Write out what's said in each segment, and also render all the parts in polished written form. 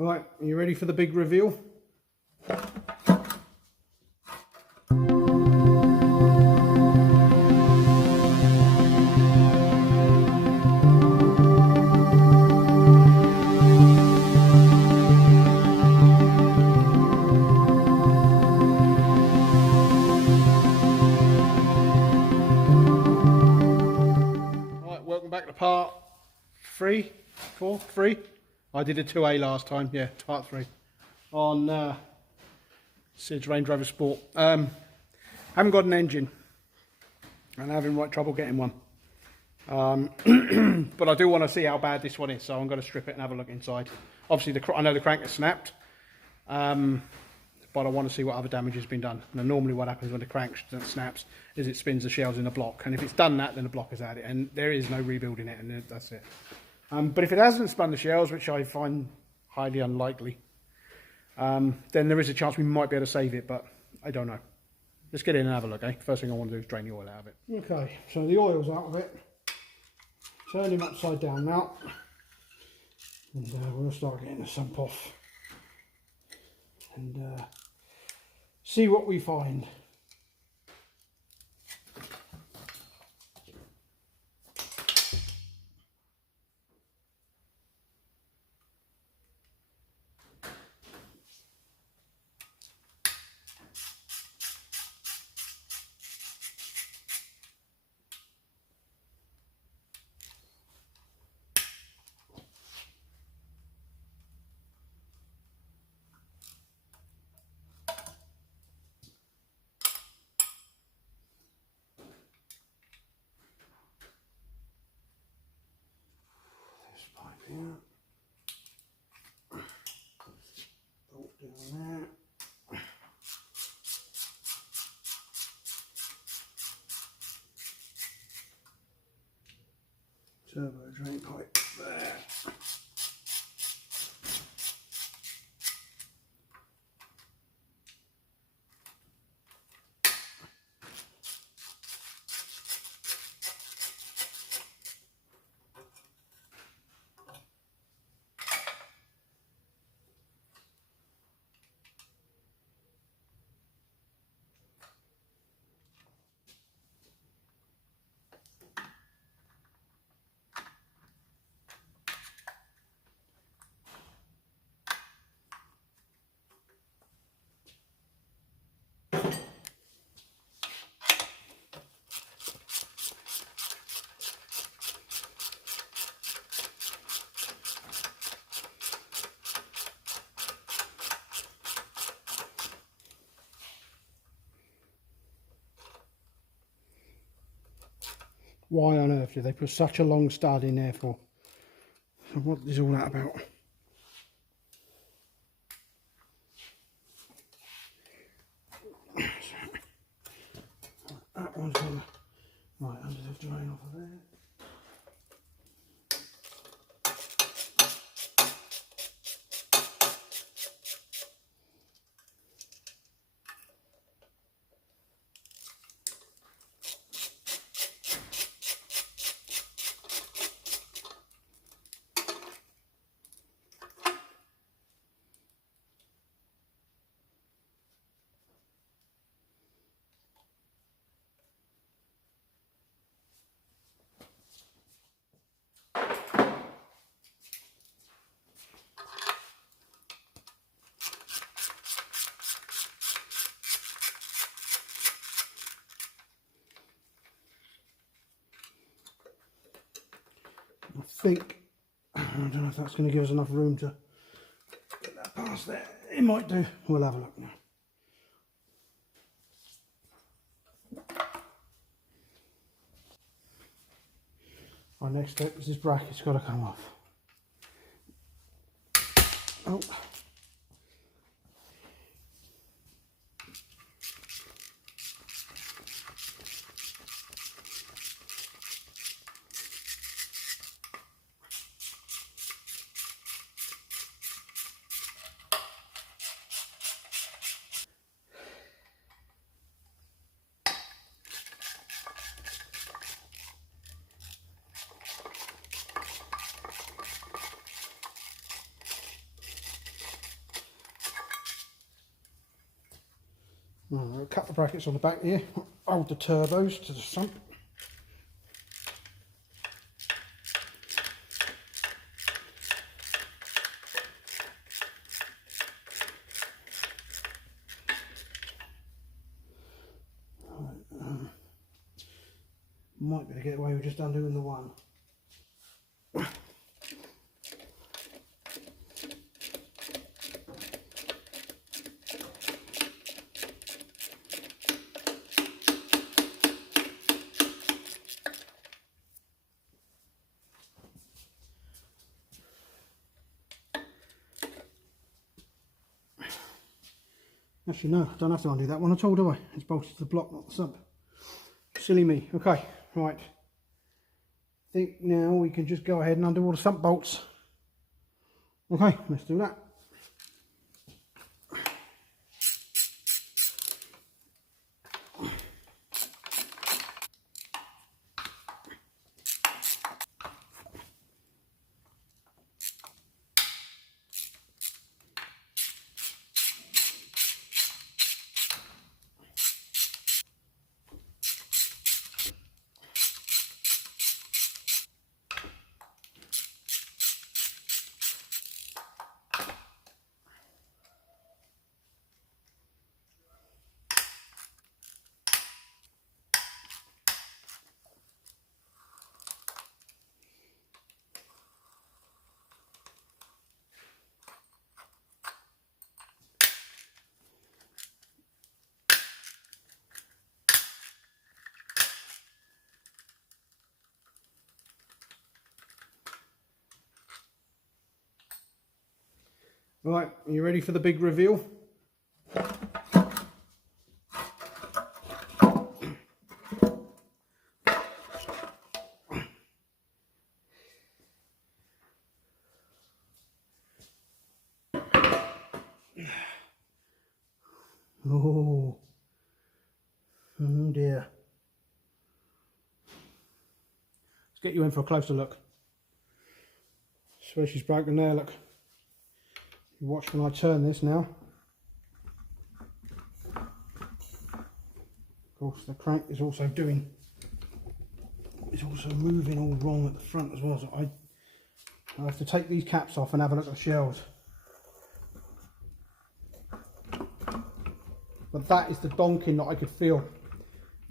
Right, are you ready for the big reveal? Welcome back to part 3. I did a 2A last time, yeah, part 3 on Sid's Range Rover Sport. Haven't got an engine and having right trouble getting one. But I do want to see how bad this one is, so I'm going to strip it and have a look inside. Obviously, I know the crank has snapped, but I want to see what other damage has been done. Now, normally what happens when the crank snaps is it spins the shells in a block, and if it's done that, then the block has had it, and there is no rebuilding it, and that's it. But if it hasn't spun the shells, which I find highly unlikely, then there is a chance we might be able to save it, but I don't know. Let's get in and have a look, eh? First thing I want to do is drain the oil out of it. Okay, so the oil's out of it. Turn him upside down now, and we'll start getting the sump off and see what we find. Yeah. Bolt down there. Turbo drain pipe there. Why on earth did they put such a long stud in there for? So what is all that about? That one's gonna right under the drain off of there. I think, I don't know if that's going to give us enough room to get that past there. It might do. We'll have a look now. Our next step is this bracket's got to come off. Oh. A couple of brackets on the back here, hold the turbos to the sump. Might be able to get away with just undoing the one. Actually no, I don't have to undo that one at all, do I? It's bolted to the block, not the sump. Silly me. Okay, right. I think now we can just go ahead and undo all the sump bolts. Okay, let's do that. Right, are you ready for the big reveal? Oh dear. Let's get you in for a closer look. So she's broken there, look. You watch when I turn this now. Of course the crank is also moving all wrong at the front as well, so I have to take these caps off and have a look at the shells. But that is the donking that I could feel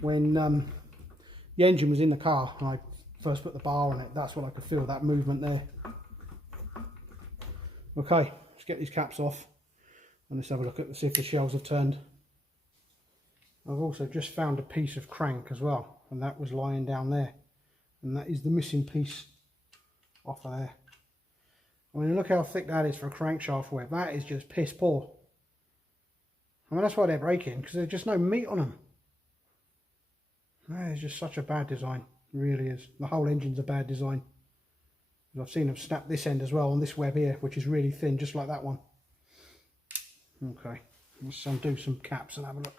when the engine was in the car and I first put the bar on it. That's what I could feel, that movement there. Okay, let's get these caps off and let's have a look at see if the shells have turned. I've also just found a piece of crank as well, and that was lying down there, and that is the missing piece off of there. I mean, look how thick that is for a crankshaft web. That is just piss poor. I mean, that's why they're breaking, because there's just no meat on them. That is just such a bad design. It really is. The whole engine's a bad design. I've seen them snap this end as well on this web here, which is really thin, just like that one. Okay, let's undo some caps and have a look.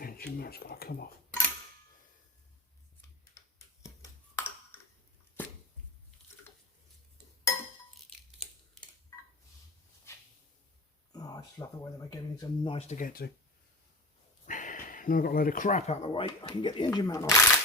Engine mount's got to come off. Oh, I just love the way they make everything so nice to get to. Now I've got a load of crap out of the way, I can get the engine mount off.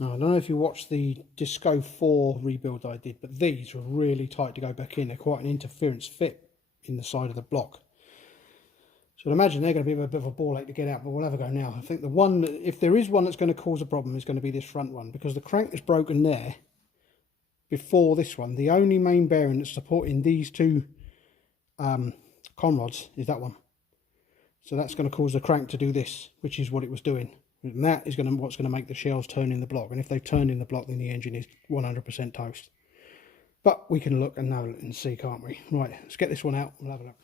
Now, I don't know if you watched the Disco 4 rebuild that I did, but these were really tight to go back in. They're quite an interference fit in the side of the block. So I'd imagine they're going to be a bit of a ball ache to get out, but we'll have a go now. I think the one, if there is one that's going to cause a problem, is going to be this front one, because the crank is broken there before this one. The only main bearing that's supporting these two conrods is that one. So that's going to cause the crank to do this, which is what it was doing. And that is what's going to make the shells turn in the block. And if they've turned in the block, then the engine is 100% toast. But we can look and know and see, can't we? Right, let's get this one out and have a look.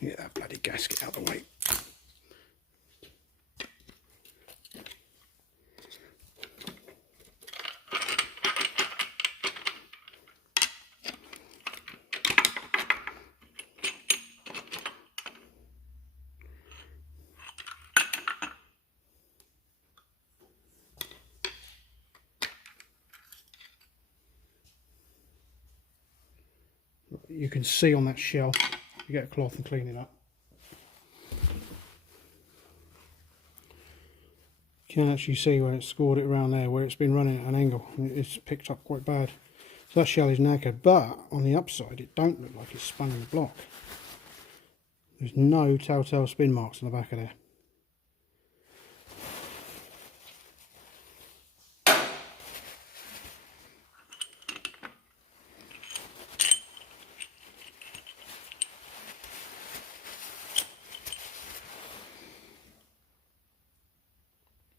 Get that bloody gasket out of the way. You can see on that shell, you get a cloth and clean it up. You can actually see where it's scored it around there, where it's been running at an angle. It's picked up quite bad. So that shell is knackered, but on the upside it don't look like it's spun in the block. There's no telltale spin marks on the back of there.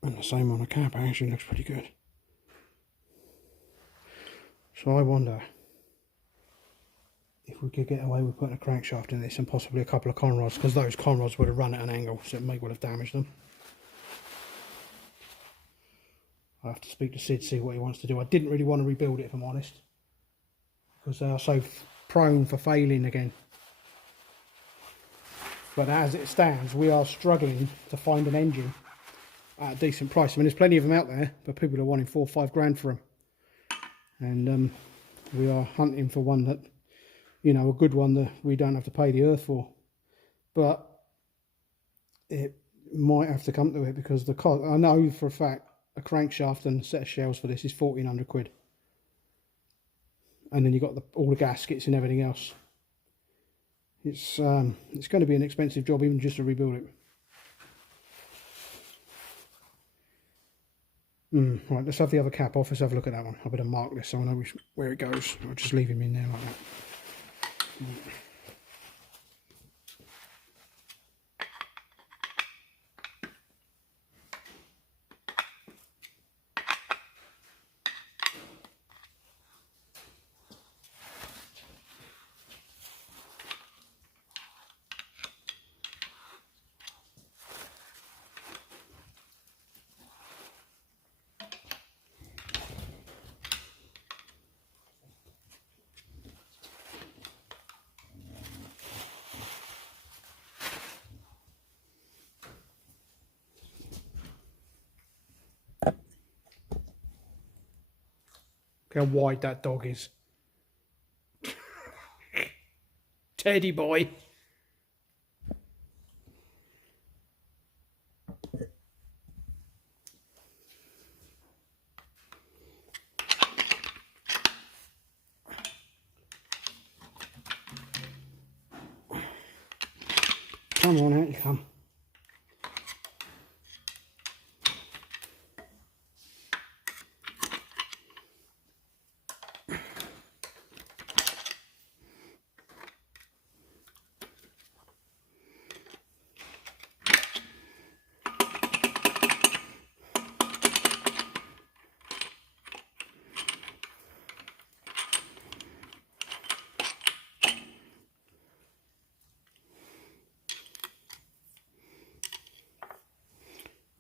And the same on the cap actually looks pretty good. So I wonder if we could get away with putting a crankshaft in this and possibly a couple of conrods, because those conrods would have run at an angle, so it may well have damaged them. I'll have to speak to Sid, see what he wants to do. I didn't really want to rebuild it, if I'm honest, because they are so prone for failing again. But as it stands, we are struggling to find an engine at a decent price. I mean, there's plenty of them out there, but people are wanting 4 or 5 grand for them. And we are hunting for one that, you know, a good one that we don't have to pay the earth for. But it might have to come to it, because the cost, I know for a fact, a crankshaft and a set of shells for this is 1,400 quid. And then you've got all the gaskets and everything else. It's going to be an expensive job, even just to rebuild it. Right, let's have the other cap off. Let's have a look at that one. I better mark this so I know where it goes. I'll just leave him in there like that. Look how wide that dog is. Teddy boy. Come on, out you come.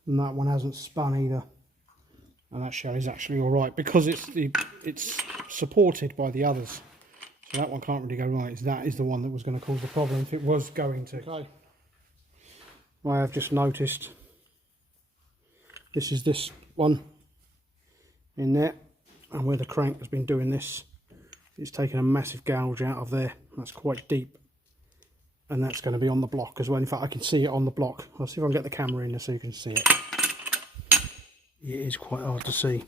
And that one hasn't spun either, and that shell is actually all right because it's supported by the others, so that one can't really go right. That is the one that was going to cause the problem if it was going to. Okay. I have just noticed This is this one in there, and where the crank has been doing this, it's taken a massive gouge out of there. That's quite deep, and that's going to be on the block as well. In fact, I can see it on the block. I'll see if I can get the camera in there so you can see it. It is quite hard to see,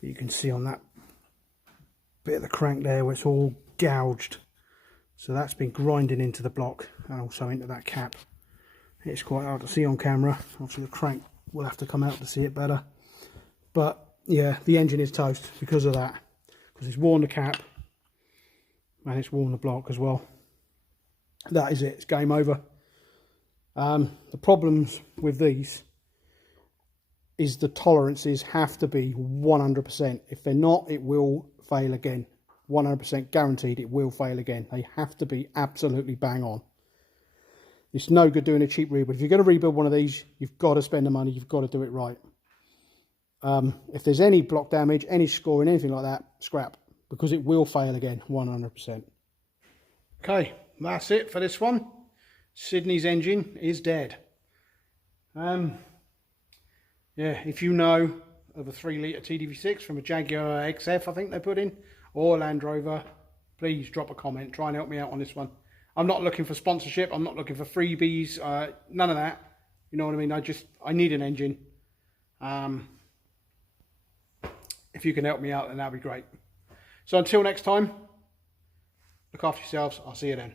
but you can see on that bit of the crank there where it's all gouged. So that's been grinding into the block and also into that cap. It's quite hard to see on camera. Obviously the crank will have to come out to see it better. But yeah, the engine is toast because of that. Because it's worn the cap and it's worn the block as well. That is it, it's game over. The problems with these is the tolerances have to be 100%. If they're not, it will fail again. 100% guaranteed it will fail again. They have to be absolutely bang on. It's no good doing a cheap rebuild. If you're going to rebuild one of these, you've got to spend the money, you've got to do it right. If there's any block damage, any scoring, anything like that, scrap, because it will fail again, 100%. Okay, that's it for this one. Sydney's engine is dead. Yeah, if you know of a 3 litre TDV6 from a Jaguar XF, I think they put in, or Land Rover, please drop a comment, try and help me out on this one. I'm not looking for sponsorship, I'm not looking for freebies, none of that, you know what I mean. I need an engine. If you can help me out, then that'd be great. So until next time, look after yourselves, I'll see you then.